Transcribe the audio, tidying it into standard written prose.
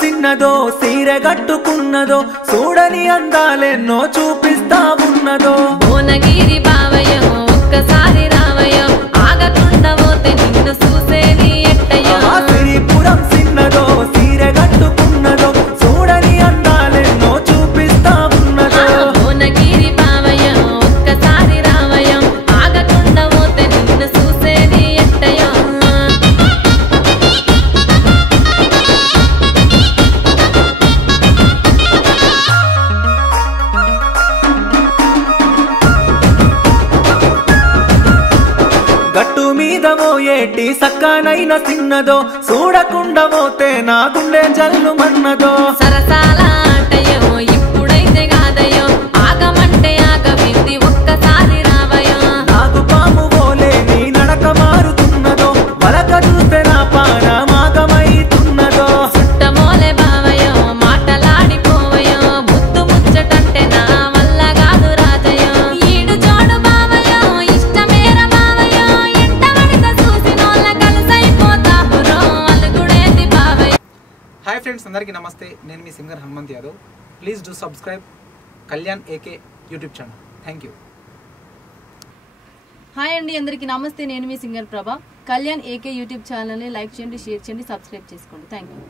సిన్నదో సీరె గట్టుకున్నదో చూడని అందాలెన్నో చూపిస్తా ఉన్నదో భువనగిరి బావయ్య ఒక్కసారి రావయ్య ఆగకుండా పోతే నిన్ను చూసేది ఎట్టయ్య సిరిపురం సిన్నదో సీరె గట్టుకున్నదో చూడని అందాలెన్నో చూపిస్తా ఉన్నదో భువనగిరి బావయ్య ఒక్కసారి రావయ్య ఆగకుండా పోతే నిన్ను చూసేది ఎట్టయ్య గట్టు మీద పోయేటి సక్కనైన తిన్నదో చూడకుండా పోతే నా గుండె జల్లు మన్నదో సరసాల ఆటయ్యో ఇప్పుడైతే కాదయ్యో ఆగమంటే ఆగవింది ఒక్కసారి రావయ్య నాకు పాము పోలే నీ నడక మారుతున్నదో వలక చూస్తే నా పానమాగమైతున్నదో చుట్టమోలే బావయ్యో మాటలాడిపోవయ్యో ముద్దు ముచ్చటంటే నా వల్ల కాదు రాజయ్యో ఈడు జోడు బావయ్యో ఇష్టమేర బావయ్యో ఎంట పడిత చూసినోళ్ళ కలిసైపోతాపురో అలుగుడేది బావయ్య. హాయ్ ఫ్రెండ్స్, అందరికీ నమస్తే. నేను మీ singer Hanumanth Yadav. Please do subscribe Kalyan AK YouTube channel. Thank you. Hi అండి, అందరికీ నమస్తే. నేను మీ singer Prabha. Kalyan AK YouTube ఛానల్ని లైక్ చేయండి, షేర్ చేయండి, సబ్స్క్రైబ్ చేసుకోండి. Thank you.